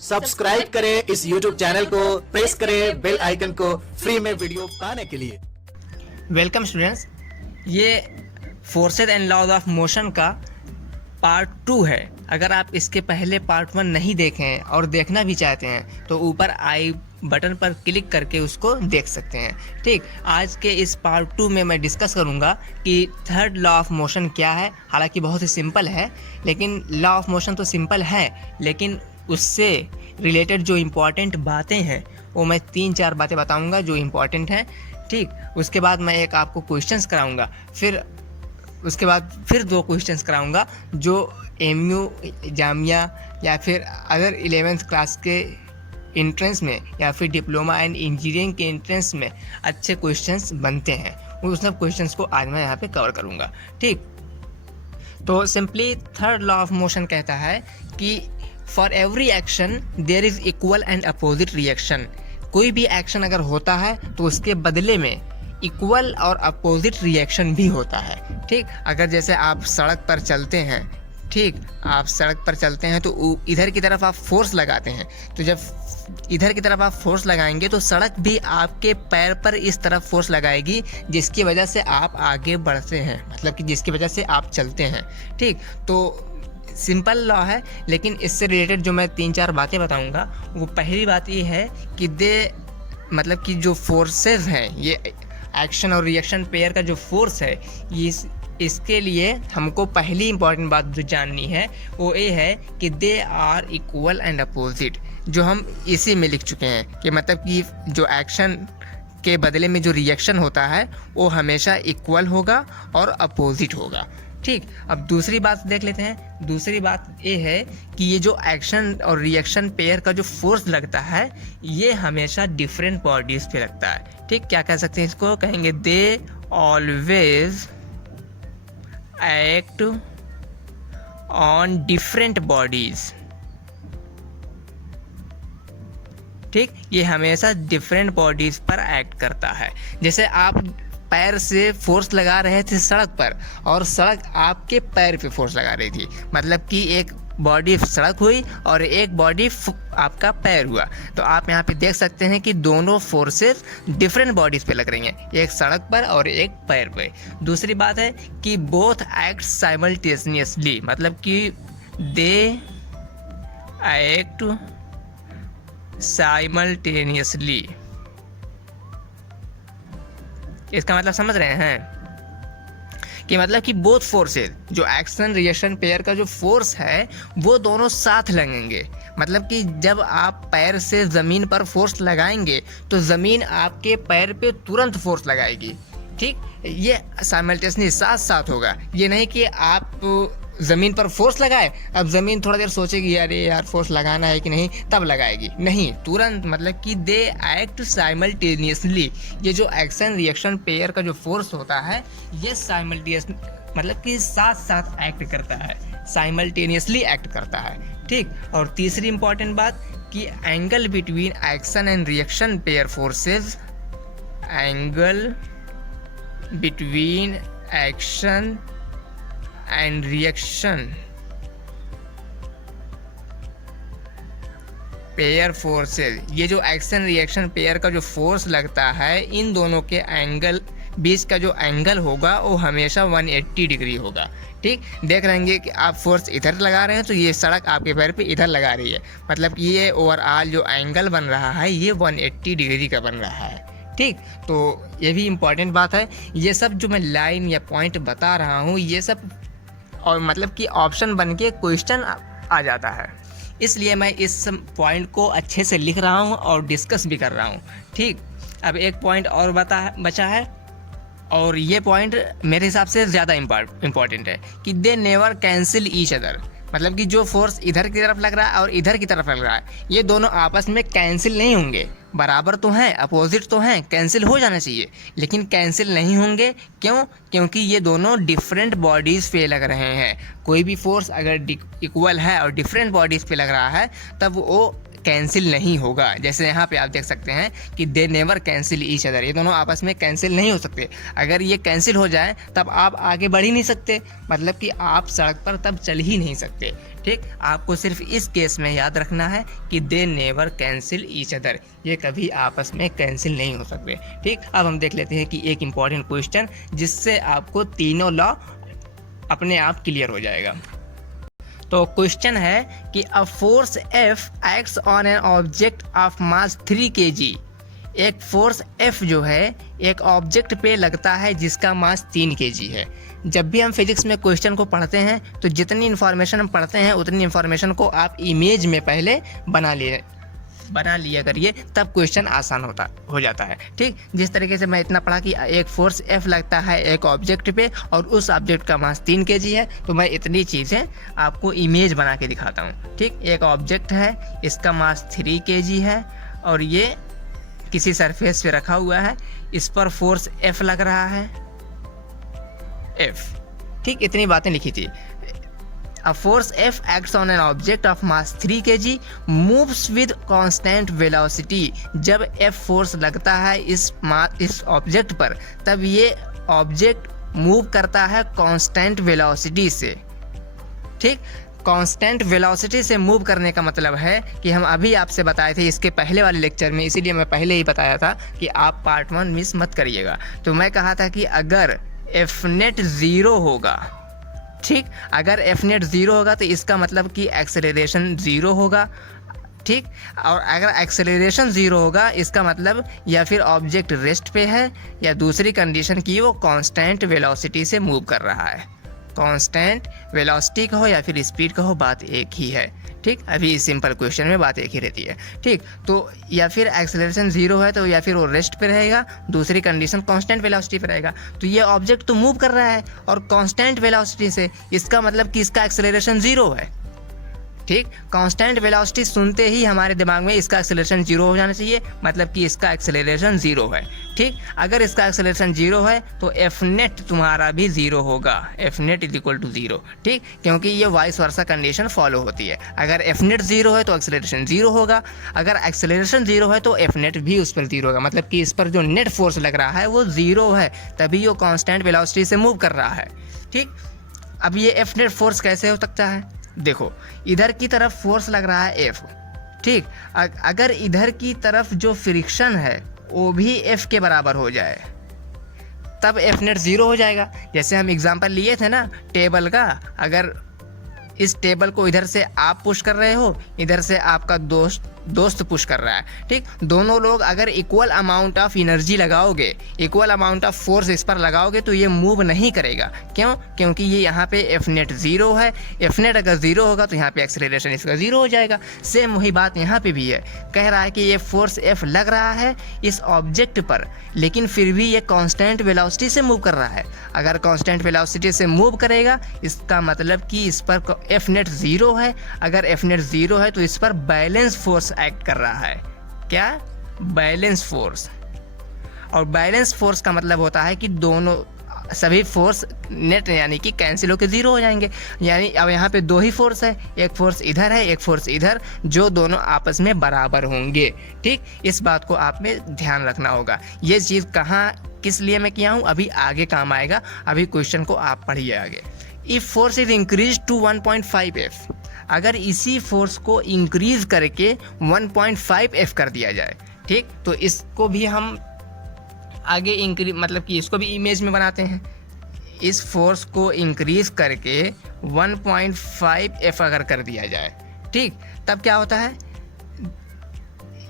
Subscribe करें इस YouTube channel को, प्रेस करें बेल आइकन को फ्री में वीडियो पाने के लिए। वेलकम स्टूडेंट्स, ये forces and laws of motion का पार्ट 2 है। अगर आप इसके पहले पार्ट 1 नहीं देखे हैं और देखना भी चाहते हैं तो ऊपर आई बटन पर क्लिक करके उसको देख सकते हैं। ठीक, आज के इस पार्ट 2 में मैं डिस्कस करूंगा कि थर्ड लॉ ऑफ मोशन क्या है। हालांकि बहुत ही सिंपल है, लेकिन लॉ ऑफ मोशन तो सिंपल है, लेकिन उससे रिलेटेड जो इम्पॉर्टेंट बातें हैं वो मैं 3-4 बातें बताऊंगा जो इम्पॉर्टेंट हैं। ठीक, उसके बाद मैं एक आपको क्वेश्चंस कराऊंगा, फिर उसके बाद फिर 2 क्वेश्चंस कराऊंगा जो एमयू जामिया या फिर अदर 11th क्लास के एंट्रेंस में या फिर डिप्लोमा एंड इंजीनियरिंग के एंट्रेंस में अच्छे क्वेश्चंस बनते हैं। उन सब क्वेश्चंस को आज मैं यहाँ पे कवर करूँगा। ठीक, तो simply third law of motion कहता है कि for every action there is equal and opposite reaction. कोई भी एक्शन अगर होता है तो उसके बदले में इक्वल और अपोजिट रिएक्शन भी होता है। ठीक, अगर जैसे आप सड़क पर चलते हैं, ठीक, आप सड़क पर चलते हैं तो इधर की तरफ आप फोर्स लगाते हैं, तो जब इधर की तरफ आप फोर्स लगाएंगे तो सड़क भी आपके पैर पर इस तरफ फोर्स लगाएगी, जिसकी वजह से आप आगे बढ़ते हैं, मतलब कि जिसकी वजह से आप चलते हैं। ठीक, तो सिंपल लॉ है, लेकिन इससे रिलेटेड जो मैं 3-4 बातें बताऊंगा, वो पहली बात ये है कि मतलब कि जो फोर्सेस हैं, ये एक्शन और रिएक्शन पेयर का जो फोर्स है, इसके लिए हमको पहली इंपॉर्टेंट बात जो जाननी है वो ये है कि they are equal and opposite. जो हम इसी में लिख चुके हैं कि मतलब कि जो एक्शन के बदले में जो रिएक्शन होता है वो हमेशा इक्वल होगा और अपोजिट होगा। ठीक, अब दूसरी बात देख लेते हैं। दूसरी बात ये है कि ये जो एक्शन और रिएक्शन पेयर का जो फोर्स लगता है ये हमेशा डिफरेंट बॉडीज़ पे लगता है। ठीक, क्या कह सकते हैं इसको, कहेंगे they always act on different bodies. ठीक, ये हमेशा डिफरेंट बॉडीज़ पर एक्ट करता है। जैसे आप पैर से फोर्स लगा रहे थे सड़क पर और सड़क आपके पैर पे फोर्स लगा रही थी, मतलब कि एक बॉडी सड़क हुई और एक बॉडी आपका पैर हुआ। तो आप यहाँ पे देख सकते हैं कि दोनों फोर्सेस डिफरेंट बॉडीज़ पे लग रही हैं, एक सड़क पर और एक पैर पे। दूसरी बात है कि बोथ एक्ट साइमल्टेनियसली, मतलब कि दे एक्ट साइमल्टेनियसली। इसका मतलब समझ रहे हैं कि मतलब कि बोथ फोर्सेस, जो एक्शन रिएक्शन पेयर का जो फोर्स है वो दोनों साथ लगेंगे। मतलब कि जब आप पैर से ज़मीन पर फोर्स लगाएंगे तो ज़मीन आपके पैर पे तुरंत फोर्स लगाएगी। ठीक, ये साइमल्टेनियसली साथ साथ होगा। ये नहीं कि आप ज़मीन पर फोर्स लगाए, अब ज़मीन थोड़ा देर सोचेगी अरे यार फोर्स लगाना है कि नहीं, तब लगाएगी, नहीं, तुरंत। मतलब कि दे एक्ट साइमल्टेनियसली। ये जो एक्शन रिएक्शन पेयर का जो फोर्स होता है ये साइमल्टेनियस मतलब कि साथ साथ एक्ट करता है, साइमल्टेनियसली एक्ट करता है। ठीक, और तीसरी इंपॉर्टेंट बात कि angle between action and reaction pair forces, angle between action and reaction pair forces, ये जो एक्शन रिएक्शन पेयर का जो फोर्स लगता है इन दोनों के एंगल बीच का जो एंगल होगा वो हमेशा 180 डिग्री होगा। ठीक, देख रहेंगे कि आप फोर्स इधर लगा रहे हैं तो ये सड़क आपके पैर पे इधर लगा रही है, मतलब कि ये ओवरऑल जो एंगल बन रहा है ये 180 डिग्री का बन रहा है। ठीक, तो ये भी इम्पॉर्टेंट बात है। ये सब जो मैं लाइन या पॉइंट बता रहा हूँ ये सब और मतलब कि ऑप्शन बन के क्वेश्चन आ जाता है, इसलिए मैं इस पॉइंट को अच्छे से लिख रहा हूँ और डिस्कस भी कर रहा हूँ। ठीक, अब एक पॉइंट और बचा है और ये पॉइंट मेरे हिसाब से ज़्यादा इम्पॉर्टेंट है कि they never cancel each other. मतलब कि जो फोर्स इधर की तरफ लग रहा है और इधर की तरफ लग रहा है ये दोनों आपस में कैंसिल नहीं होंगे, बराबर तो हैं, अपोजिट तो हैं, कैंसिल हो जाना चाहिए, लेकिन कैंसिल नहीं होंगे। क्यों? क्योंकि ये दोनों डिफरेंट बॉडीज़ पे लग रहे हैं। कोई भी फोर्स अगर इक्वल है और डिफरेंट बॉडीज़ पे लग रहा है तब वो कैंसिल नहीं होगा। जैसे यहाँ पे आप देख सकते हैं कि they never cancel each other, ये दोनों आपस में कैंसिल नहीं हो सकते। अगर ये कैंसिल हो जाए तब आप आगे बढ़ ही नहीं सकते, मतलब कि आप सड़क पर तब चल ही नहीं सकते। ठीक, आपको सिर्फ इस केस में याद रखना है कि they never cancel each other, ये कभी आपस में कैंसिल नहीं हो सकते। ठीक, अब हम देख लेते हैं कि एक इम्पॉर्टेंट क्वेश्चन जिससे आपको तीनों लॉ अपने आप क्लियर हो जाएगा। तो क्वेश्चन है कि a force F acts on an object of mass 3 kg। एक फोर्स F जो है एक ऑब्जेक्ट पे लगता है जिसका मास 3 kg है। जब भी हम फिजिक्स में क्वेश्चन को पढ़ते हैं तो जितनी इन्फॉर्मेशन हम पढ़ते हैं उतनी इन्फॉर्मेशन को आप इमेज में पहले बना लिया करिए, तब क्वेश्चन आसान हो जाता है। ठीक, जिस तरीके से मैं इतना पढ़ा कि एक फोर्स F लगता है एक ऑब्जेक्ट पे और उस ऑब्जेक्ट का मास 3 kg है, तो मैं इतनी चीज़ें आपको इमेज बना के दिखाता हूँ। ठीक, एक ऑब्जेक्ट है, इसका मास 3 kg है और ये किसी सरफेस पे रखा हुआ है, इस पर फोर्स F लग रहा है, F। ठीक, इतनी बातें लिखी थी। A force F acts on an object of mass 3 kg moves with constant velocity। जब F फोर्स लगता है इस ऑब्जेक्ट पर, तब ये ऑब्जेक्ट मूव करता है कांस्टेंट वेलोसिटी से। ठीक, कांस्टेंट वेलोसिटी से मूव करने का मतलब है कि हम अभी आपसे बताए थे इसके पहले वाले लेक्चर में, इसीलिए मैं पहले ही बताया था कि आप पार्ट 1 मिस मत करिएगा। तो मैं कहा था कि अगर F नेट 0 होगा, ठीक, अगर F नेट 0 होगा तो इसका मतलब कि एक्सेलरेशन 0 होगा। ठीक, और अगर एक्सेलरेशन 0 होगा इसका मतलब या फिर ऑब्जेक्ट रेस्ट पे है या दूसरी कंडीशन की वो कांस्टेंट वेलोसिटी से मूव कर रहा है। कांस्टेंट वेलोसिटी का हो या फिर स्पीड का हो, बात एक ही है। ठीक, अभी इस सिंपल क्वेश्चन में बात एक ही रहती है। ठीक, तो या फिर एक्सेलरेशन 0 है तो या फिर वो रेस्ट पे रहेगा, दूसरी कंडीशन कांस्टेंट वेलोसिटी पे रहेगा। तो ये ऑब्जेक्ट तो मूव कर रहा है और कांस्टेंट वेलोसिटी से, इसका मतलब कि इसका एक्सेलरेशन 0 है। ठीक, कांस्टेंट वेलोसिटी सुनते ही हमारे दिमाग में इसका एक्सेलरेशन 0 हो जाना चाहिए, मतलब कि इसका एक्सेलरेशन 0 है। ठीक, अगर इसका एक्सेलरेशन 0 है तो F नेट तुम्हारा भी 0 होगा, F net is equal to 0। ठीक, क्योंकि ये वाइस वर्सा कंडीशन फॉलो होती है। अगर F नेट 0 है तो एक्सेलरेशन 0 होगा, अगर एक्सेलरेशन 0 है तो F नेट भी उस पर 0 होगा, मतलब कि इस पर जो नेट फोर्स लग रहा है वो 0 है, तभी वो कांस्टेंट वेलोसिटी से मूव कर रहा है। ठीक, अब ये F नेट फोर्स कैसे हो सकता है? देखो, इधर की तरफ फोर्स लग रहा है F। ठीक, अगर इधर की तरफ जो फ्रिक्शन है वो भी F के बराबर हो जाए तब F नेट 0 हो जाएगा। जैसे हम एग्जांपल लिए थे ना टेबल का, अगर इस टेबल को इधर से आप पुश कर रहे हो, इधर से आपका दोस्त पुश कर रहा है। ठीक, दोनों लोग अगर इक्वल अमाउंट ऑफ एनर्जी लगाओगे, इक्वल अमाउंट ऑफ फोर्स इस पर लगाओगे तो ये मूव नहीं करेगा। क्यों? क्योंकि ये यहाँ पे F नेट 0 है। F नेट अगर 0 होगा तो यहाँ पे एक्सेलरेशन इसका 0 हो जाएगा। सेम वही बात यहाँ पे भी है, कह रहा है कि ये फोर्स F लग रहा है इस ऑब्जेक्ट पर, लेकिन फिर भी ये कांस्टेंट वेलोसिटी से मूव कर रहा है। अगर कांस्टेंट वेलोसिटी से मूव करेगा इसका मतलब कि इस पर F नेट 0 है। अगर F नेट 0 है तो इस पर बैलेंस फोर्स एक्ट कर रहा है। क्या? Balance force. और बैलेंस फोर्स का मतलब होता है कि दोनों सभी फोर्स नेट यानी कि कैंसिल होकर 0 हो जाएंगे। यानी अब यहाँ पे 2 ही फोर्स है, एक फोर्स इधर है एक फोर्स इधर, जो दोनों आपस में बराबर होंगे। ठीक, इस बात को आप में ध्यान रखना होगा। ये चीज़ कहाँ किस लिए मैं किया हूँ अभी आगे काम आएगा, अभी क्वेश्चन को आप पढ़िए आगे। If force is increase to 1.5 F, अगर इसी फोर्स को इंक्रीज करके 1.5 F कर दिया जाए, ठीक, तो इसको भी हम आगे इंक्रीज मतलब कि इसको भी इमेज में बनाते हैं। इस फोर्स को इंक्रीज करके 1.5 F अगर कर दिया जाए, ठीक, तब क्या होता है?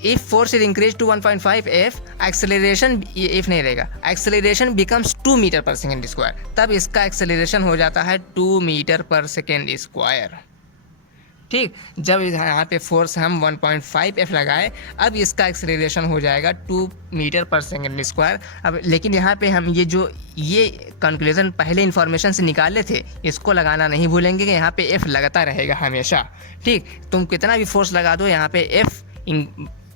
If force is increase to 1.5 F, acceleration इफ नहीं रहेगा, acceleration becomes 2 metre per second square, तब इसका एक्सेलरेशन हो जाता है 2 मीटर पर सेकेंड स्क्वायर। ठीक, जब यहाँ पे फोर्स हम 1.5 F लगाए, अब इसका एक्सेलरेशन हो जाएगा 2 मीटर पर सेकेंड स्क्वायर। अब लेकिन यहाँ पे हम ये कंक्लूजन पहले इन्फॉर्मेशन से निकाले थे, इसको लगाना नहीं भूलेंगे कि यहाँ पे F लगता रहेगा हमेशा। ठीक, तुम कितना भी फोर्स लगा दो यहाँ पे F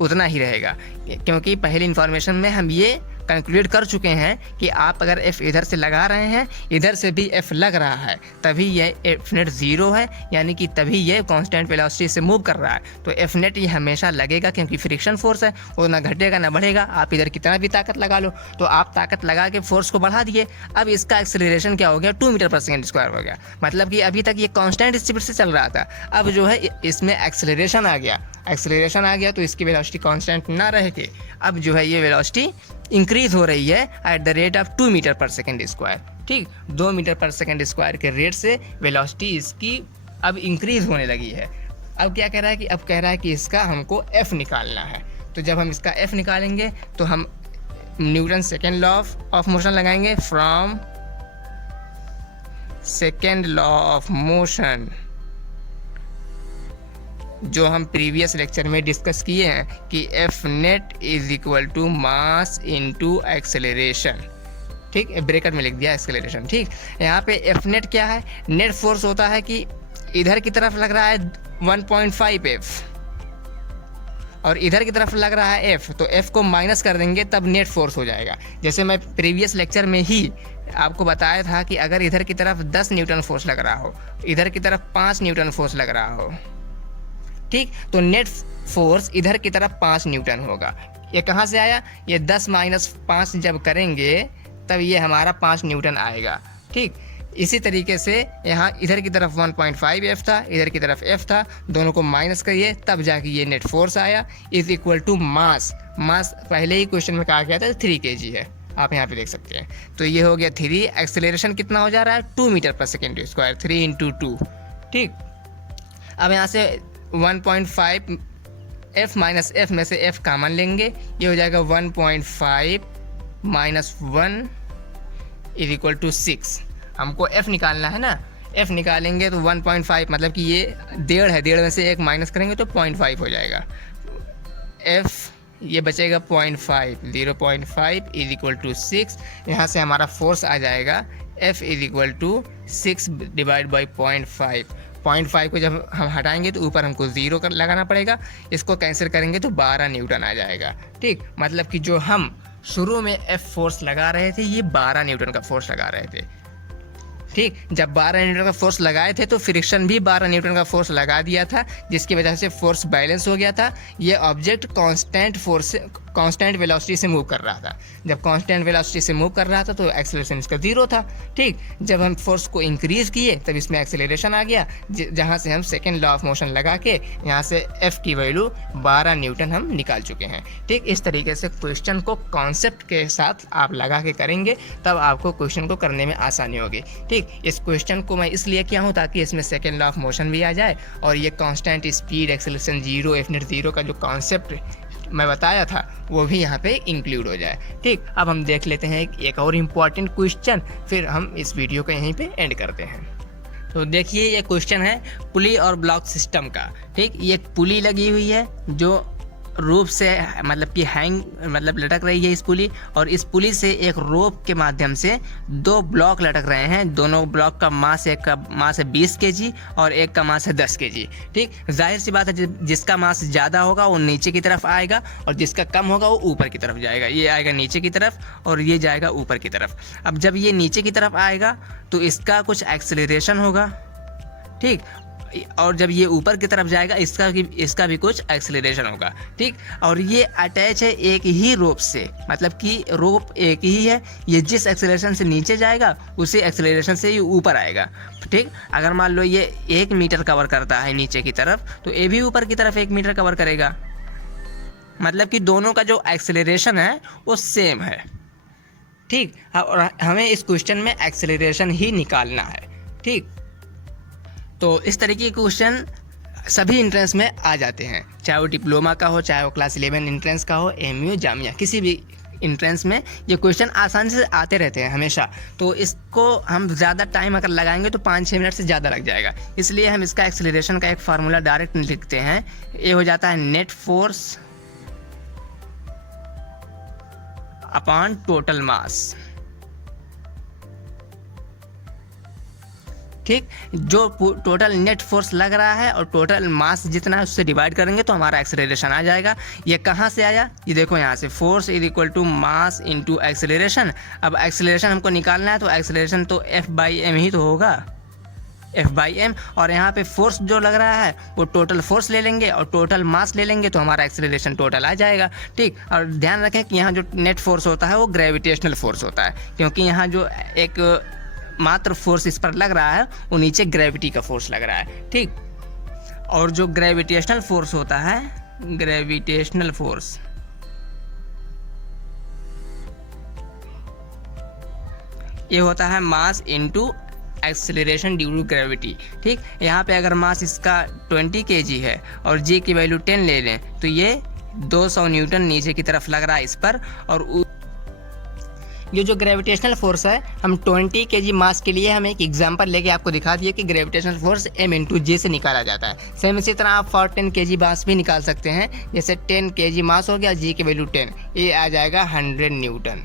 उतना ही रहेगा, क्योंकि पहले इन्फॉर्मेशन में हम ये कंक्लूड कर चुके हैं कि आप अगर F इधर से लगा रहे हैं, इधर से भी F लग रहा है, तभी ये F नेट 0 है, यानी कि तभी ये कांस्टेंट वेलोसिटी से मूव कर रहा है। तो F नेट ये हमेशा लगेगा, क्योंकि फ्रिक्शन फोर्स है, वो ना घटेगा ना बढ़ेगा। आप इधर कितना भी ताकत लगा लो, तो आप ताकत लगा के फोर्स को बढ़ा दिए। अब इसका एक्सेलरेशन क्या हो गया, 2 मीटर पर सेकेंड स्क्वायर हो गया। मतलब कि अभी तक ये कांस्टेंट स्पीड से चल रहा था, अब जो है इसमें एक्सेलरेशन आ गया। एक्सेलरेशन आ गया तो इसकी वेलोसिटी कांस्टेंट ना रह के अब जो है ये वेलोसिटी इंक्रीज हो रही है at the rate of 2 metre per second square. ठीक, 2 मीटर पर सेकेंड स्क्वायर के रेट से वेलोसिटी इसकी अब इंक्रीज होने लगी है। अब क्या कह रहा है कि अब कह रहा है कि इसका हमको F निकालना है। तो जब हम इसका F निकालेंगे तो हम Newton second law of motion लगाएंगे। From second law of motion, जो हम प्रीवियस लेक्चर में डिस्कस किए हैं कि F net is equal to mass into acceleration. ठीक, ब्रैकेट में लिख दिया एक्सेलरेशन। ठीक, यहाँ पे F नेट क्या है, नेट फोर्स होता है कि इधर की तरफ लग रहा है 1.5 F और इधर की तरफ लग रहा है F, तो F को माइनस कर देंगे तब नेट फोर्स हो जाएगा। जैसे मैं प्रीवियस लेक्चर में ही आपको बताया था कि अगर इधर की तरफ 10 न्यूटन फोर्स लग रहा हो, इधर की तरफ 5 न्यूटन फोर्स लग रहा हो, ठीक, तो नेट फोर्स इधर की तरफ 5 न्यूटन होगा। ये कहाँ से आया, ये 10 माइनस 5 जब करेंगे तब ये हमारा 5 न्यूटन आएगा। ठीक, इसी तरीके से यहाँ इधर की तरफ 1.5 F था, इधर की तरफ F था, दोनों को माइनस करिए तब जाके ये नेट फोर्स आया इज इक्वल टू मास। मास पहले ही क्वेश्चन में कहा गया था 3 kg है, आप यहाँ पे देख सकते हैं। तो ये हो गया 3, एक्सेलरेशन कितना हो जा रहा है 2 metre per second square, 3 into 2। ठीक, अब यहाँ से 1.5 F माइनस F में से F कॉमन लेंगे, ये हो जाएगा 1.5 माइनस 1 इज इक्वल टू 6। हमको F निकालना है ना, F निकालेंगे तो 1.5 मतलब कि ये 1.5 है, 1.5 में से 1 माइनस करेंगे तो 0.5 हो जाएगा। F ये बचेगा 0.5, 0.5 इज इक्वल टू 6। यहाँ से हमारा फोर्स आ जाएगा F is equal to 6 divide by 0.5। 0.5 को जब हम हटाएंगे तो ऊपर हमको 0 कर लगाना पड़ेगा, इसको कैंसिल करेंगे तो 12 न्यूटन आ जाएगा। ठीक, मतलब कि जो हम शुरू में F फोर्स लगा रहे थे ये 12 न्यूटन का फोर्स लगा रहे थे। ठीक, जब 12 न्यूटन का फोर्स लगाए थे तो फ्रिक्शन भी 12 न्यूटन का फोर्स लगा दिया था, जिसकी वजह से फोर्स बैलेंस हो गया था। ये ऑब्जेक्ट कांस्टेंट वेलोसिटी से मूव कर रहा था। जब कांस्टेंट वेलोसिटी से मूव कर रहा था तो एक्सेलरेशन इसका 0 था। ठीक, जब हम फोर्स को इंक्रीज किए तब इसमें एक्सेलरेशन आ गया, जहाँ से हम सेकेंड लॉ ऑफ मोशन लगा के यहाँ से F की वैल्यू 12 न्यूटन हम निकाल चुके हैं। ठीक, इस तरीके से क्वेश्चन को कॉन्सेप्ट के साथ आप लगा के करेंगे तब आपको क्वेश्चन को करने में आसानी होगी। ठीक, इस क्वेश्चन को मैं इसलिए किया हूँ ताकि इसमें सेकेंड लॉ ऑफ मोशन भी आ जाए और ये constant speed, acceleration 0, F net 0 का जो कॉन्सेप्ट मैं बताया था वो भी यहाँ पे इंक्लूड हो जाए। ठीक, अब हम देख लेते हैं एक और इम्पॉर्टेंट क्वेश्चन, फिर हम इस वीडियो को यहीं पे एंड करते हैं। तो देखिए ये क्वेश्चन है पुली और ब्लॉक सिस्टम का। ठीक, ये पुली लगी हुई है जो रोप से मतलब कि मतलब लटक रही है इस पुली, और इस पुली से एक रोप के माध्यम से 2 ब्लॉक लटक रहे हैं। दोनों ब्लॉक का मास, एक का मास है 20 kg और एक का मास है 10 kg। ठीक, जाहिर सी बात है जिसका मास ज़्यादा होगा वो नीचे की तरफ आएगा और जिसका कम होगा वो ऊपर की तरफ जाएगा। ये आएगा नीचे की तरफ और ये जाएगा ऊपर की तरफ। अब जब ये नीचे की तरफ आएगा तो इसका कुछ एक्सेलरेशन होगा। ठीक, और जब ये ऊपर की तरफ जाएगा इसका भी कुछ एक्सेलरेशन होगा। ठीक, और ये अटैच है एक ही रोप से, मतलब कि रोप एक ही है, ये जिस एक्सेलरेशन से नीचे जाएगा उसी एक्सेलरेशन से ये ऊपर आएगा। ठीक, अगर मान लो ये 1 मीटर कवर करता है नीचे की तरफ तो ये भी ऊपर की तरफ 1 मीटर कवर करेगा। मतलब कि दोनों का जो एक्सेलरेशन है वो सेम है। ठीक, और हमें इस क्वेश्चन में एक्सेलरेशन ही निकालना है। ठीक, तो इस तरीके के क्वेश्चन सभी इंट्रेंस में आ जाते हैं, चाहे वो डिप्लोमा का हो, चाहे वो क्लास 11 इंट्रेंस का हो, MU जामिया, किसी भी इंट्रेंस में ये क्वेश्चन आसानी से आते रहते हैं हमेशा। तो इसको हम ज़्यादा टाइम अगर लगाएंगे तो 5-6 मिनट से ज़्यादा लग जाएगा, इसलिए हम इसका एक्सेलरेशन का एक फार्मूला डायरेक्ट लिखते हैं। ये हो जाता है net force upon total mass. ठीक, जो टोटल नेट फोर्स लग रहा है और टोटल मास जितना है उससे डिवाइड करेंगे तो हमारा एक्सेलरेशन आ जाएगा। ये कहाँ से आया, ये देखो यहाँ से, force is equal to mass into acceleration. अब एक्सेलरेशन हमको निकालना है तो एक्सेलरेशन तो F/m ही तो होगा, F/m। और यहाँ पे फोर्स जो लग रहा है वो टोटल फोर्स ले लेंगे और टोटल मास ले लेंगे तो हमारा एक्सेलरेशन टोटल आ जाएगा। ठीक, और ध्यान रखें कि यहाँ जो नेट फोर्स होता है वो ग्रेविटेशनल फोर्स होता है, क्योंकि यहाँ जो एक मात्र फोर्स इस पर लग रहा है वो नीचे ग्रेविटी का फोर्स लग रहा है। ठीक, और जो ग्रेविटेशनल फोर्स होता है, ग्रेविटेशनल फोर्स ये होता है mass into acceleration due to gravity. ठीक, यहाँ पे अगर मास इसका 20 kg है और जी की वैल्यू 10 ले लें तो ये 200 न्यूटन नीचे की तरफ लग रहा है इस पर। और ये जो ग्रेविटेशनल फोर्स है, हम 20 kg मास के लिए हम एक एग्जांपल लेके आपको दिखा दिए कि ग्रेविटेशनल फोर्स m/g से निकाला जाता है। सेम इसी तरह आप 10 kg मास भी निकाल सकते हैं, जैसे 10 kg मास हो गया, g की वैल्यू 10, ये आ जाएगा 100 न्यूटन।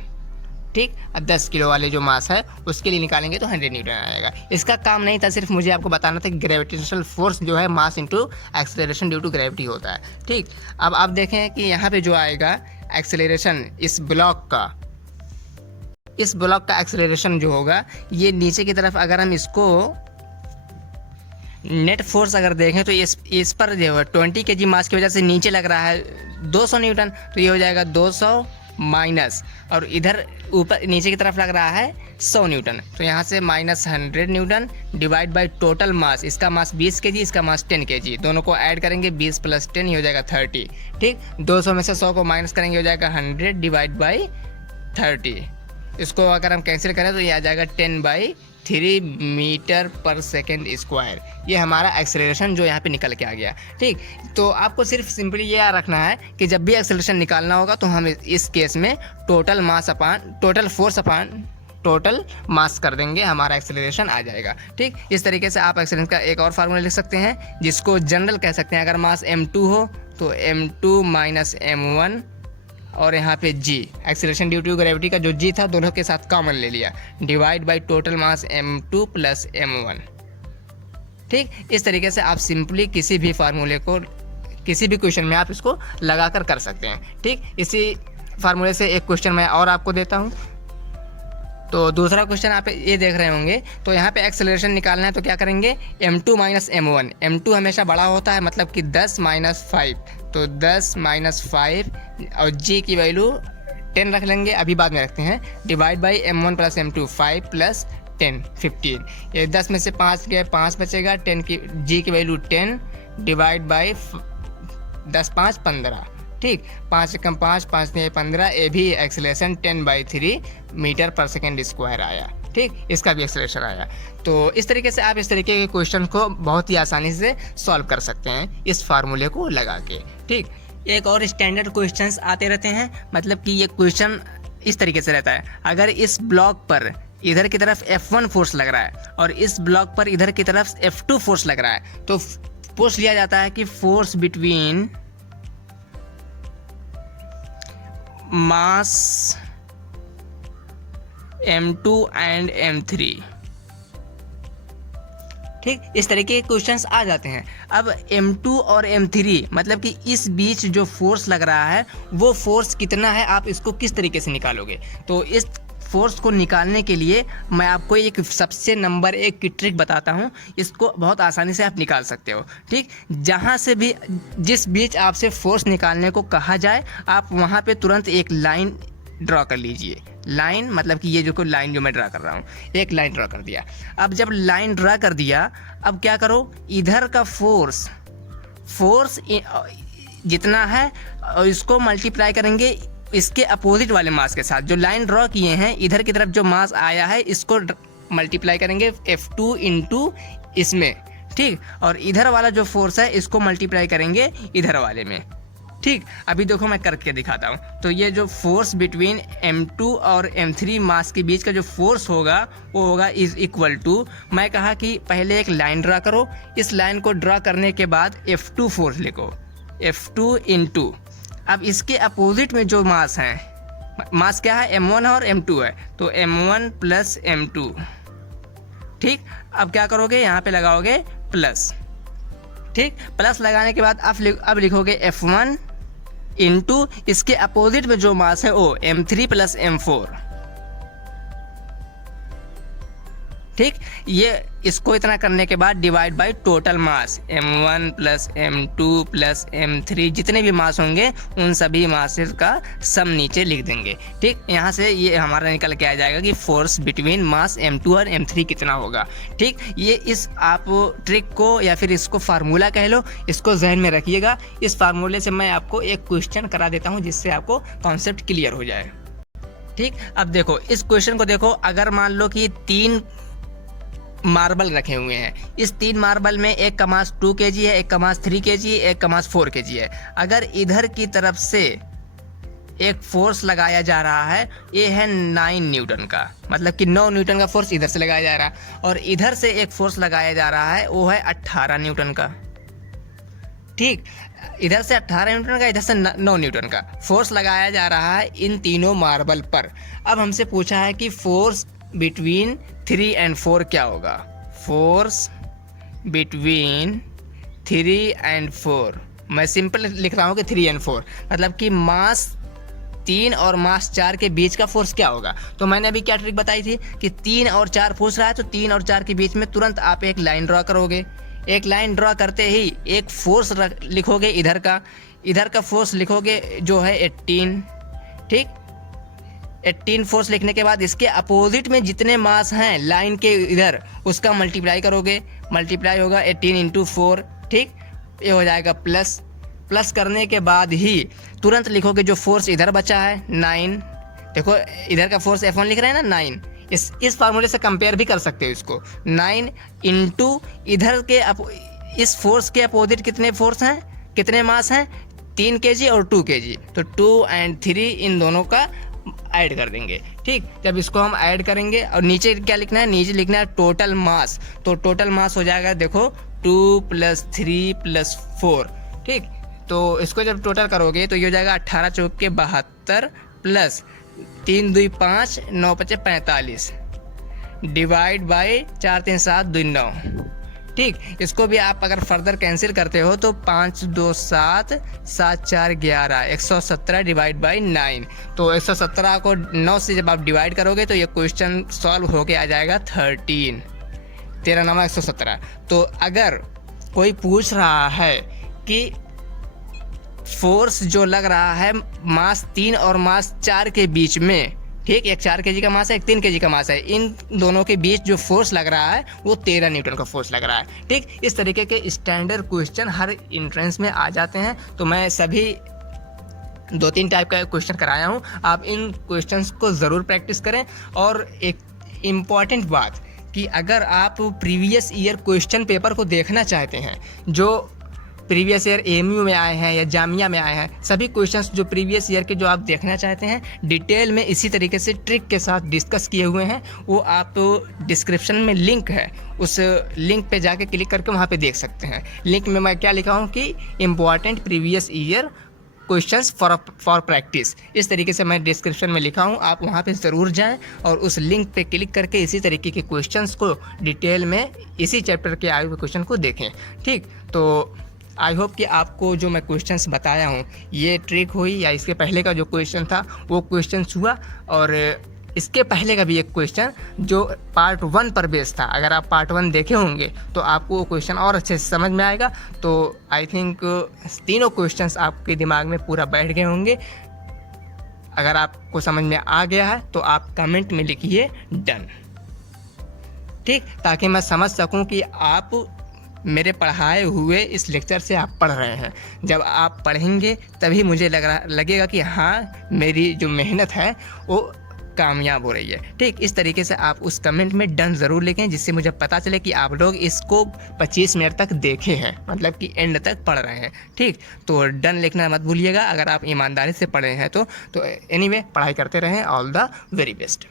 ठीक, अब 10 किलो वाले जो मास है उसके लिए निकालेंगे तो 100 न्यूटन आएगा। इसका काम नहीं था, सिर्फ मुझे आपको बताना था कि ग्रेविटेशनल फोर्स जो है mass into acceleration due to gravity होता है। ठीक, अब आप देखें कि यहाँ पे जो आएगा एक्सेलरेशन इस ब्लॉक का एक्सेलरेशन जो होगा, ये नीचे की तरफ अगर हम इसको नेट फोर्स अगर देखें तो इस पर जो है 20 kg मास की वजह से नीचे लग रहा है 200 न्यूटन, तो ये हो जाएगा 200 माइनस, और इधर ऊपर नीचे की तरफ लग रहा है 100 न्यूटन, तो यहाँ से minus 100 Newton divide by total mass. इसका मास 20 kg, इसका मास 10 kg, दोनों को ऐड करेंगे 20 + 10 ये हो जाएगा 30। ठीक, 200 में से 100 को माइनस करेंगे हो जाएगा 100 डिवाइड बाई 30। इसको अगर हम कैंसिल करें तो ये आ जाएगा 10/3 मीटर पर सेकेंड स्क्वायर। ये हमारा एक्सेलरेशन जो यहाँ पे निकल के आ गया। ठीक, तो आपको सिर्फ सिंपली ये याद रखना है कि जब भी एक्सेलरेशन निकालना होगा तो हम इस केस में total mass upon total force upon total mass कर देंगे, हमारा एक्सेलरेशन आ जाएगा। ठीक, इस तरीके से आप एक्सेलरेशन का एक और फार्मूला लिख सकते हैं जिसको जनरल कह सकते हैं। अगर मास m2 हो तो m2 - m1, और यहाँ पे g acceleration due to gravity का जो g था दोनों के साथ कॉमन ले लिया, divide by total mass m2 + m1। ठीक, इस तरीके से आप सिंपली किसी भी फार्मूले को किसी भी क्वेश्चन में आप इसको लगाकर कर सकते हैं। ठीक, इसी फार्मूले से एक क्वेश्चन मैं और आपको देता हूँ। तो दूसरा क्वेश्चन आप ये देख रहे होंगे, तो यहाँ पे एक्सेलरेशन निकालना है तो क्या करेंगे, m2 - m1। m2 हमेशा बड़ा होता है, मतलब कि 10 - 5, तो 10 - 5 और g की वैल्यू 10 रख लेंगे, अभी बाद में रखते हैं, डिवाइड बाई m1 + m2, 5 + 10 15। ये 10 में से 5 गए, 5 बचेगा, 10 की g की वैल्यू 10 डिवाइड बाई 10 × 5 = 15। ठीक, 5 × 5 5 × 15, ये भी acceleration 10/3 metre per second square आया। ठीक, इसका भी एक्सेलरेशन आया। तो इस तरीके से आप इस तरीके के क्वेश्चन को बहुत ही आसानी से सॉल्व कर सकते हैं इस फार्मूले को लगा के। ठीक, एक और स्टैंडर्ड क्वेश्चंस आते रहते हैं, मतलब कि ये क्वेश्चन इस तरीके से रहता है। अगर इस ब्लॉक पर इधर की तरफ F1 फोर्स लग रहा है और इस ब्लॉक पर इधर की तरफ F2 फोर्स लग रहा है, तो पूछ लिया जाता है कि force between mass m2 and m3। ठीक, इस तरीके के क्वेश्चंस आ जाते हैं। अब m2 और m3 मतलब कि इस बीच जो फोर्स लग रहा है वो फोर्स कितना है, आप इसको किस तरीके से निकालोगे। तो इस फोर्स को निकालने के लिए मैं आपको एक सबसे नंबर 1 की ट्रिक बताता हूँ, इसको बहुत आसानी से आप निकाल सकते हो। ठीक, जहाँ से भी जिस बीच आपसे फोर्स निकालने को कहा जाए, आप वहाँ पे तुरंत एक लाइन ड्रॉ कर लीजिए। लाइन मतलब कि ये जो कोई लाइन जो मैं ड्रा कर रहा हूँ, एक लाइन ड्रॉ कर दिया। अब जब लाइन ड्रा कर दिया, अब क्या करो, इधर का फोर्स जितना है और इसको मल्टीप्लाई करेंगे इसके अपोजिट वाले मास के साथ। जो लाइन ड्रॉ किए हैं, इधर की तरफ जो मास आया है इसको मल्टीप्लाई करेंगे F2 इंटू इसमें। ठीक, और इधर वाला जो फोर्स है इसको मल्टीप्लाई करेंगे इधर वाले में। ठीक, अभी देखो मैं करके दिखाता हूँ। तो ये जो फोर्स बिटवीन m2 और m3 मास के बीच का जो फोर्स होगा वो होगा इज इक्वल टू, मैं कहा कि पहले एक लाइन ड्रा करो, इस लाइन को ड्रा करने के बाद F2 फोर्स लिखो, F2 इंटू, अब इसके अपोजिट में जो मास है, मास क्या है, m1 और m2 है, तो m1 + m2। ठीक, अब क्या करोगे, यहाँ पे लगाओगे प्लस। ठीक, प्लस लगाने के बाद अब लिखोगे F1 इंटू इसके अपोजिट में जो मास है वो M3 प्लस M4। ठीक, ये इसको इतना करने के बाद divide by total mass M1 plus M2 plus M3, जितने भी मास होंगे उन सभी मासेस का सम नीचे लिख देंगे। ठीक, यहाँ से ये हमारा निकल के आ जाएगा कि फोर्स बिटवीन मास M2 और M3 कितना होगा। ठीक, ये इस आप ट्रिक को या फिर इसको फार्मूला कह लो, इसको जहन में रखिएगा। इस फार्मूले से मैं आपको एक क्वेश्चन करा देता हूँ जिससे आपको कॉन्सेप्ट क्लियर हो जाए। ठीक, अब देखो इस क्वेश्चन को देखो, अगर मान लो कि 3 मार्बल रखे हुए हैं, इस 3 मार्बल में एक का मास 2 kg है, एक का मास 3 kg है, एक का मास 4 kg है। अगर इधर की तरफ से एक फोर्स लगाया जा रहा है, ये है 9 न्यूटन का, मतलब कि 9 न्यूटन का फोर्स इधर से लगाया जा रहा है, और इधर से एक फोर्स लगाया जा रहा है वो है 18 न्यूटन का। ठीक, इधर से 18 न्यूटन का, इधर से 9 न्यूटन का फोर्स लगाया जा रहा है इन तीनों मार्बल पर। अब हमसे पूछा है कि फोर्स बिटवीन 3 एंड 4 क्या होगा। फोर्स बिटवीन 3 एंड 4, मैं सिंपल लिख रहा हूँ कि 3 एंड 4, मतलब कि मास 3 और मास 4 के बीच का फोर्स क्या होगा। तो मैंने अभी क्या ट्रिक बताई थी कि 3 और 4 पूछ रहा है, तो 3 और 4 के बीच में तुरंत आप एक लाइन ड्रॉ करोगे। एक लाइन ड्रॉ करते ही एक फोर्स लिखोगे, इधर का फोर्स लिखोगे जो है 18। ठीक, 18 फोर्स लिखने के बाद इसके अपोजिट में जितने मास हैं लाइन के इधर, उसका मल्टीप्लाई करोगे, मल्टीप्लाई होगा 18 इंटू 4। ठीक, ये हो जाएगा प्लस करने के बाद ही तुरंत लिखोगे जो फोर्स इधर बचा है 9। देखो इधर का फोर्स F1 लिख रहे हैं ना 9, इस फार्मूले से कंपेयर भी कर सकते हो इसको। 9 इंटू इधर के इस फोर्स के अपोजिट कितने फोर्स हैं, कितने मास हैं, 3 kg और 2 kg, तो 2 एंड 3 इन दोनों का ऐड कर देंगे। ठीक, जब इसको हम ऐड करेंगे और नीचे क्या लिखना है, नीचे लिखना है टोटल मास। तो टोटल मास हो जाएगा देखो 2 + 3 + 4। ठीक, तो इसको जब टोटल करोगे तो ये हो जाएगा 18 चौक के 72 प्लस 3 2 5 9 5 45 डिवाइड बाय 4 3 7 2 9। ठीक, इसको भी आप अगर फर्दर कैंसिल करते हो तो 5 2 7 7 4 11 117 डिवाइड बाई 9। तो 117 को 9 से जब आप डिवाइड करोगे तो ये क्वेश्चन सॉल्व होके आ जाएगा 13 9 117। तो अगर कोई पूछ रहा है कि फोर्स जो लग रहा है मास 3 और मास 4 के बीच में, ठीक, एक 4 kg का मास है, एक 3 kg का मास है, इन दोनों के बीच जो फोर्स लग रहा है वो 13 न्यूटन का फोर्स लग रहा है। ठीक, इस तरीके के स्टैंडर्ड क्वेश्चन हर एंट्रेंस में आ जाते हैं। तो मैं सभी 2-3 टाइप का क्वेश्चन कराया हूँ, आप इन क्वेश्चंस को ज़रूर प्रैक्टिस करें। और एक इम्पॉर्टेंट बात कि अगर आप प्रीवियस ईयर क्वेश्चन पेपर को देखना चाहते हैं, जो प्रीवियस ईयर AMU में आए हैं या जामिया में आए हैं, सभी क्वेश्चंस जो प्रीवियस ईयर के जो आप देखना चाहते हैं डिटेल में इसी तरीके से ट्रिक के साथ डिस्कस किए हुए हैं, वो आप डिस्क्रिप्शन में लिंक है, उस लिंक पे जाके क्लिक करके वहाँ पे देख सकते हैं। लिंक में मैं क्या लिखा हूँ कि important previous year questions for practice, इस तरीके से मैं डिस्क्रिप्शन में लिखा हूँ। आप वहाँ पे ज़रूर जाएं और उस लिंक पे क्लिक करके इसी तरीके के क्वेश्चंस को डिटेल में इसी चैप्टर के आए हुए क्वेश्चन को देखें। ठीक, तो आई होप कि आपको जो मैं क्वेश्चंस बताया हूँ ये ट्रिक हुई, या इसके पहले का जो क्वेश्चन था वो क्वेश्चन हुआ, और इसके पहले का भी एक क्वेश्चन जो पार्ट 1 पर बेस्ड था, अगर आप पार्ट 1 देखे होंगे तो आपको वो क्वेश्चन और अच्छे से समझ में आएगा। तो आई थिंक तीनों क्वेश्चंस आपके दिमाग में पूरा बैठ गए होंगे। अगर आपको समझ में आ गया है तो आप कमेंट में लिखिए डन। ठीक, ताकि मैं समझ सकूं कि आप मेरे पढ़ाए हुए इस लेक्चर से आप पढ़ रहे हैं। जब आप पढ़ेंगे तभी मुझे लगेगा कि हाँ मेरी जो मेहनत है वो कामयाब हो रही है। ठीक, इस तरीके से आप उस कमेंट में डन ज़रूर लिखें, जिससे मुझे पता चले कि आप लोग इसको 25 मिनट तक देखे हैं, मतलब कि एंड तक पढ़ रहे हैं। ठीक, तो डन लिखना मत भूलिएगा अगर आप ईमानदारी से पढ़े हैं तो एनीवे पढ़ाई करते रहें। All the very best.